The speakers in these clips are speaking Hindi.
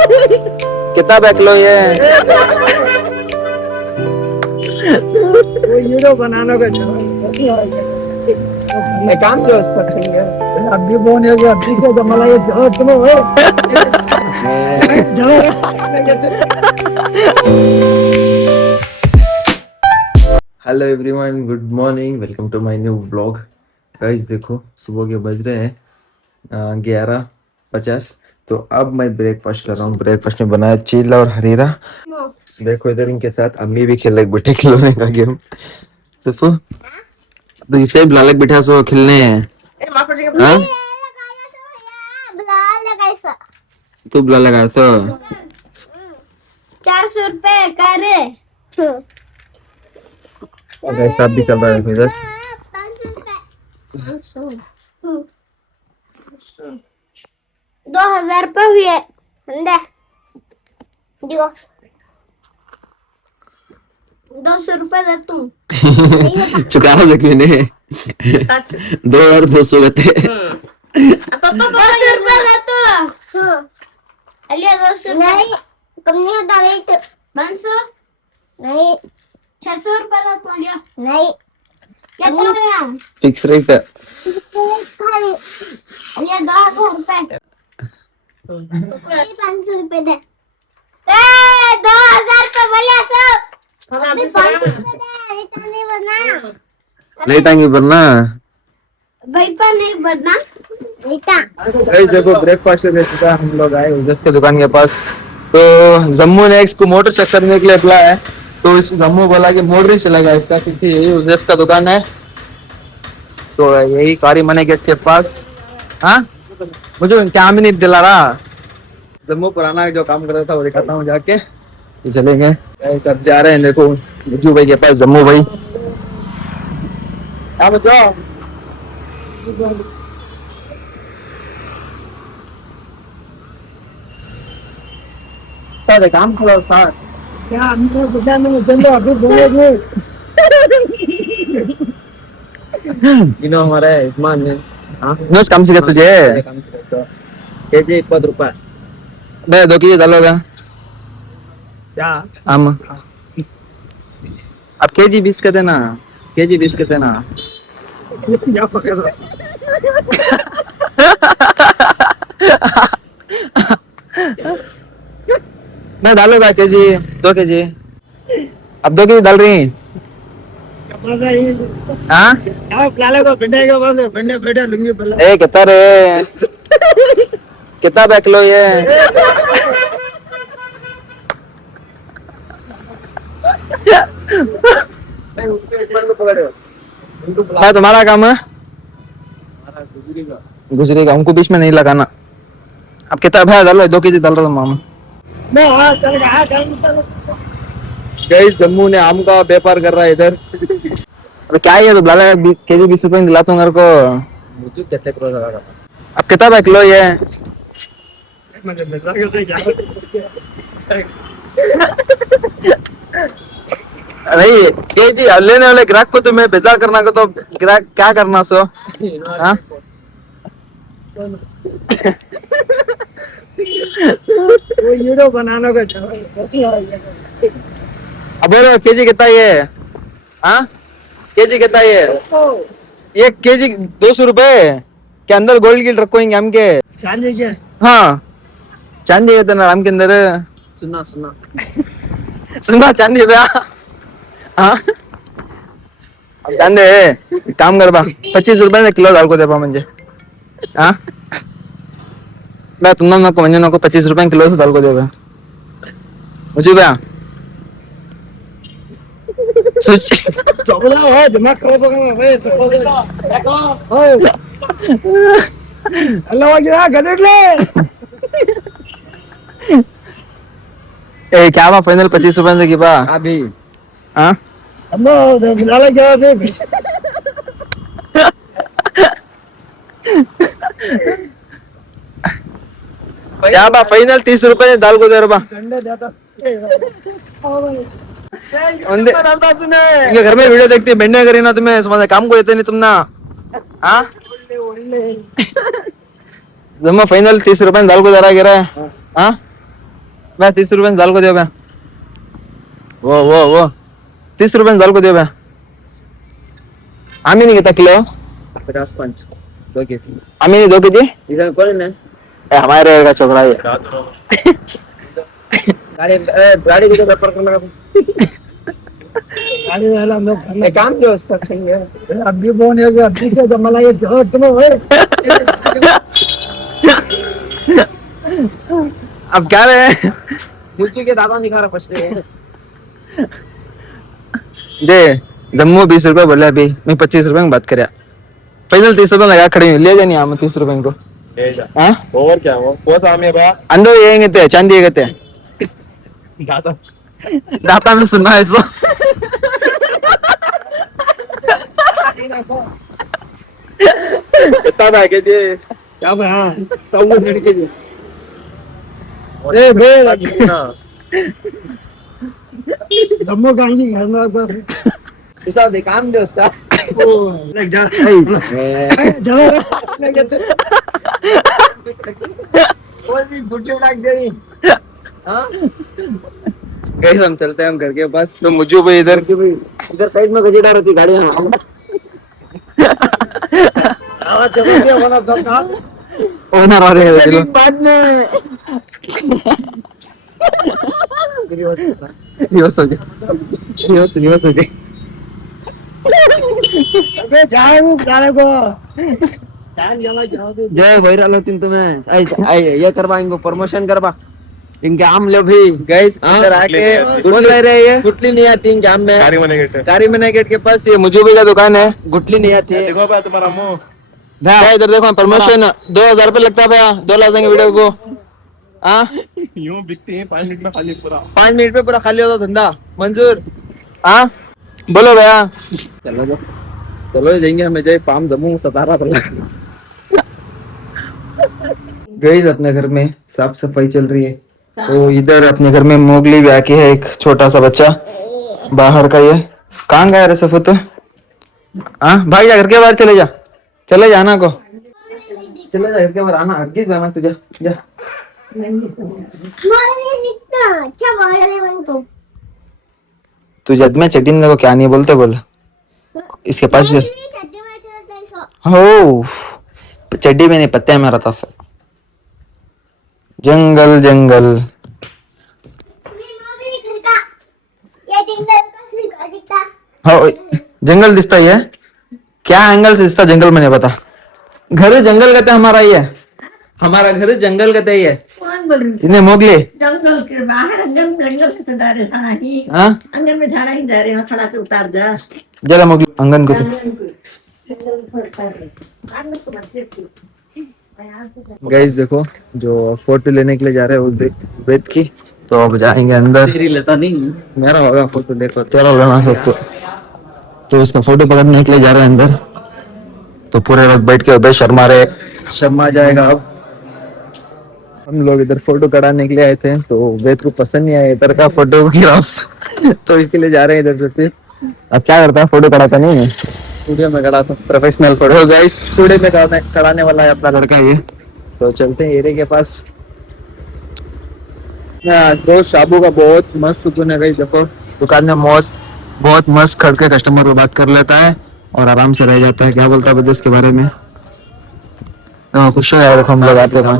कितना बैक लो ये वो वीडियो बनाने का मैं काम जो है अभी फोन है अभी से तो मला ये चलो hello everyone, good morning, welcome to my new blog. Guys देखो, सुबह के बज रहे हैं 11:50। तो अब मैं ब्रेकफास्ट कर रहा हूँ। ब्रेकफास्ट में बनाया चीला और हरीरा। देखो इधर इनके साथ अम्मी भी खेल रही, बैठे खिलौने का गेम। सुफु तो इसे लालक बिठा सो खेलने हैं। हाँ? तू बुला लगा सो 400 रुपए का रे। ऐसा भी चल रहा है इधर। 2000 रुपए हुए। दे दियो 200 रुपए दे तू। चुकाना जख्मी ने 2200 गते 200 रुपए दे तू। अलिया 200 नहीं कम नहीं होता नहीं तो 500 नहीं 600 रुपए दे तू अलिया नहीं क्या बोल रहे हैं फिक्स रेट है। अलिया 2000 रुपए 500 रुपए दे 2000 रुपए बोलिया सब अभी 500 रुपए दे नहीं बनना नहीं टांगी वरना भाई पर नहीं बनना गाइस देखो, ब्रेकफास्ट के लिए हम लोग आए उजैफ के दुकान के पास। तो जम्मू ने इसको मोटर चेक करने के लिए बुलाया है। तो इस जम्मू बोला कि मोटर ही चलेगा इसका, क्योंकि यही उजैफ का दुकान है। तो यही कारी मने गेट के पास। हाँ, मुझे क्या भी नहीं दिला रहा। जम्मू पुराना जो काम कर रहा था वो दिखाता हूँ जाके। तो चलेंगे, सब जा रहे हैं। देखो मुझू भाई के पास, जम्मू भाई। हाँ बताओ, काम करो सर। क्या हमको पता नहीं चलो अभी बोलेंगे हमारा इस्मान ने नोस काम से तुझे केजी 20 रुपए बे 2 केजी डालो बे। क्या आम अब केजी 20 का देना, केजी 20 का देना। क्या पकड़ रहा मैं डालो बे केजी 2 केजी। अब 2 केजी डाल रही। हाँ लाले को भिंडे के पास भिंडे बैठे लुंगी पहले ए कितना रे कितना बैक लो ये मैं तुम्हारा काम है गुजरी का, हमको बीच में नहीं लगाना। अब कितना भैया डालो, 2 केजी डाल रहा था मामा। मैं हाँ चल रहा चल गाइस जम्मू ने आम का व्यापार कर रहा है इधर। अबे क्या है ये, तो लाला केजी 20 रुपए दिलाता हूँ मेरे को। मुझे कितने किलो लगा। अब कितना बैक लो ये मुझे मजा कैसे क्या नहीं केजी लेने वाले ग्राहक को तो मैं बेजार करना को, तो ग्राहक क्या करना सो। हाँ वो वीडियो बनाने का अब बोलो केजी कितना ये। हाँ केजी कितना ये केजी 200 रुपए के अंदर गोल्ड गिल्ड रखोगे हम के। चांदी क्या हाँ चांदी है ना राम के अंदर। सुना सुना सुना चांदी भैया। हाँ अब चांदी है, काम कर बा 25 रुपए से किलो दाल को दे पा मुझे। हाँ मैं तुम ना को मंजन को 25 रुपए किलो से दाल को दे मुझे भैया सोच। चौबला है दिमाग खराब हो गया भाई अल्लाह क्या गदर ले ए क्या बा फाइनल 25 रुपए से की बा अभी हाँ अम्मा बुलाला क्या बे क्या बा फाइनल 30 रुपए से दाल को दे रहा ठंडे जाता इनके घर में वीडियो देखते बेंडे करी ना तुम्हें समझ काम को देते नहीं तुम ना। हाँ जमा फाइनल 30 रुपए दाल को दे रहा गिरा है। हाँ बे 30 रुपये जाल को दियो बे वो 30 रुपये जाल को दियो बे आम्ही नाही घेता किलो 50 दो के आम्ही नहीं 2 केजी इधर कौन है हमारे रहेगा छोकरा ये गाड़ी गाड़ी को पेपर करना गाड़ी वाला हम लोग काम जो करेंगे अभी फोन है कि अभी से जमाना ये झट में है अब क्या रहे मुझे के दादा दिखा रहा फर्स्ट जे जम्मू 20 रुपये बोले अभी मैं 25 रुपये में बात कर पैदल 30 रुपये लगा खड़ी ले जानी हम 30 रुपये को हाँ ओवर क्या वो तो हमें बा अंदर ये गते चांदी ये गते दादा दाता में सुनना है सो कितना बैगे जी क्या भाई हाँ सब लड़के जी ए भेड़ जम्मू गांधी घरना तो उसका दे काम दे उसका लग जा जाओ नहीं कहते और भी गुट्टी उड़ा के गई गैस हम चलते हैं हम घर के पास तो मुझे भाई इधर साइड में गजेड़ा रहती गाड़ियां आवाज चल रही है वाला धक्का ओनर आ रहे हैं चलो बाद में रिवर्स हो गया रिवर्स हो गया अबे जाने को जय भैरव तीन तुम्हें ये करवा इनको प्रमोशन करवा इनके आम लो भी गैस इधर आके बोल रहे ये गुटली नहीं आती इनके आम में कारीमना गेट के पास ये मुझे का दुकान है गुटली नहीं आती है देखो बा तुम्हारा मुंह क्या इधर देखो प्रमोशन 2000 रुपये लगता है भैया 2 लाख देंगे वीडियो को हाँ यूं बिकती है 5 मिनट में खाली पूरा 5 मिनट में पूरा खाली होता धंधा मंजूर हाँ बोलो भैया चलो जाएंगे हमें जाए पाम जम्मू 17 गई अपने घर में साफ सफाई चल रही है तो इधर अपने घर में मोगली भी आके है एक छोटा सा बच्चा बाहर का ये कहाँ गया रे सफुत हाँ भाग जा घर के बाहर चले जाना को चले जा घर के बाहर आना हरगिज जाना तुझे जा तू जद में चड्डी में देखो क्या नहीं बोलते बोल इसके पास हो चड्डी में नहीं पत्ते में रहता सर जंगल जंगल हो जंगल दिखता ही है क्या एंगल से दिखता जंगल में नहीं पता घर जंगल कहते हमारा ही है हमारा घर जंगल कहते ही है कौन बोल रही इन्हें मोगली जंगल के बाहर जंगल में से जा रहे थाना ही हाँ आंगन में झाड़ा ही जा रहे हो थोड़ा सा उतार जा जरा मोगली अंगन को गाइस देखो जो फोटो लेने के लिए जा रहे हैं उस वेद की तो अब जाएंगे अंदर तेरी लेता नहीं मेरा होगा फोटो देखो तेरा लेना सब तो उसका फोटो पकड़ने के लिए जा रहे हैं अंदर तो पूरे वक्त बैठ के उबे शर्मा जाएगा अब हम लोग इधर फोटो कढ़ाने के लिए आए थे तो वेद को पसंद नहीं आया इधर का फोटोग्राफ तो इसके लिए जा रहे हैं इधर से फिर अब क्या करता है फोटो कढ़ाता नहीं है स्टूडियो में कड़ा था प्रोफेशनल फोटो गाइस स्टूडियो में कढ़ाने वाला है अपना लड़का ये तो चलते हैं एरिया के पास तो शाबू का बहुत मस्त सुकून है गाइस देखो दुकान में बहुत मस्त खड़ के कस्टमर को बात कर लेता है और आराम से रह जाता है क्या बोलता है उसके बारे में खुश हो यार हम लोग आते हैं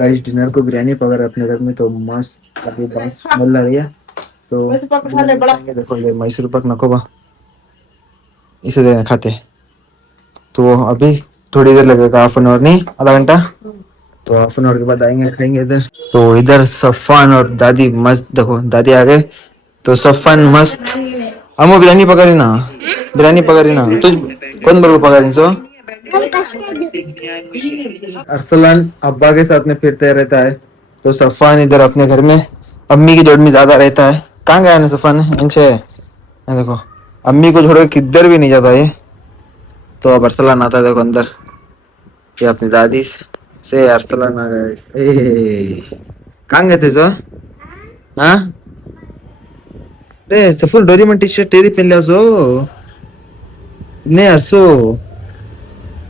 गाइस डिनर को बिरयानी पकड़ अपने घर में तो मस्त अभी बस स्मेल आ रही है तो देखो ये मैसूर पाक नकोबा इसे देना खाते तो अभी थोड़ी देर लगेगा हाफ एन आवर नहीं आधा घंटा तो हाफ एन आवर के बाद आएंगे खाएंगे इधर तो इधर सफ़ान और दादी मस्त देखो दादी आ गए तो सफ़ान मस्त हम बिरयानी पकड़ी ना तुझ कौन बोलो पकड़ी सो अरसलान अब्बा के साथ में फिरते रहता है तो सफ़ान इधर अपने घर में अम्मी की जोड़ में ज्यादा रहता है कहाँ गया ना सफ़ान इनसे देखो अम्मी को छोड़कर किधर भी नहीं जाता ये तो अब अरसलान आता है देखो अंदर ये अपनी दादी से अरसलान आ गए कहाँ गए थे सो हाँ रे सफुल डोरीमन टी शर्ट तेरी पहन लिया सो ने अरसो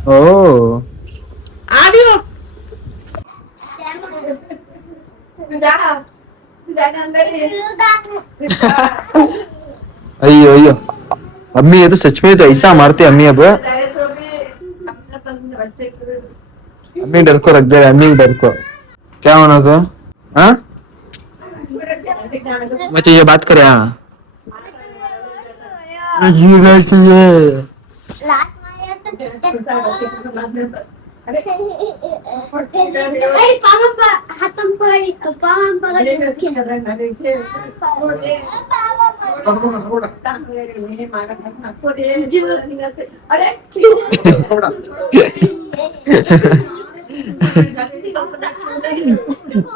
ओ अयो अयो अम्मी ये तो सच में तो ऐसा मारते अम्मी अब अम्मी डर को रख दे रहे अम्मी डर को क्या होना था हाँ मैं तुझे बात करे हाँ लास्ट माया तो कितना अरे हाथम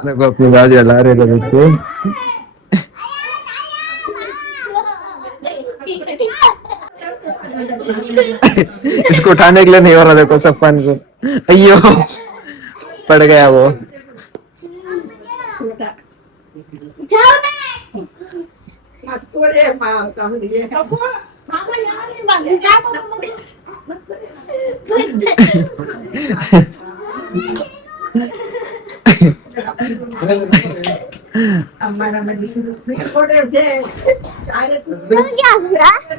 देखो अपनी बात जला रहे थे उसको इसको उठाने के लिए नहीं हो रहा देखो सफान को अयो पड़ गया वो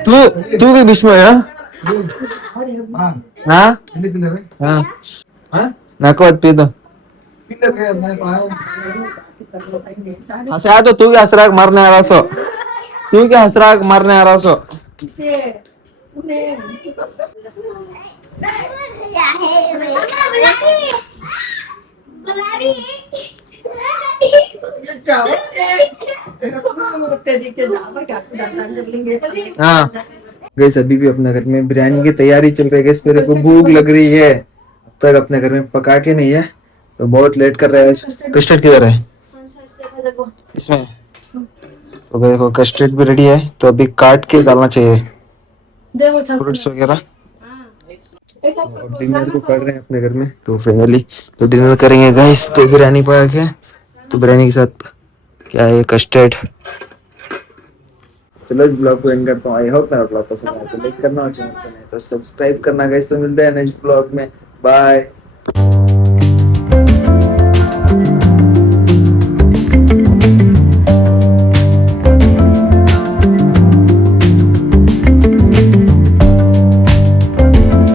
तू तू भी बीच में है हाँ हाँ नको पी दो हंसा तो तू भी हंसराग मारने आ रहा सो तू क्या हंसराग मारने आ रहा सो हाँ गैस अभी भी अपने घर में बिरयानी की तैयारी चल रही है गैस मेरे को भूख लग रही है अब तक अपने घर में पका के नहीं है तो बहुत लेट कर रहे हैं कस्टर्ड किधर है इसमें तो देखो कस्टर्ड भी रेडी है तो अभी काट के डालना चाहिए फ्रूट्स वगैरह डिनर को कर रहे हैं अपने घर में तो फाइनली तो डिनर करेंगे गाइस तो बिरयानी पका के तो बिरयानी के साथ क्या है कस्टर्ड चलो इस ब्लॉग को एंड करता हूँ आई होप मेरा ब्लॉग पसंद आया तो लाइक करना और चैनल को नहीं तो सब्सक्राइब करना गाइस तो मिलते हैं नेक्स्ट ब्लॉग में बाय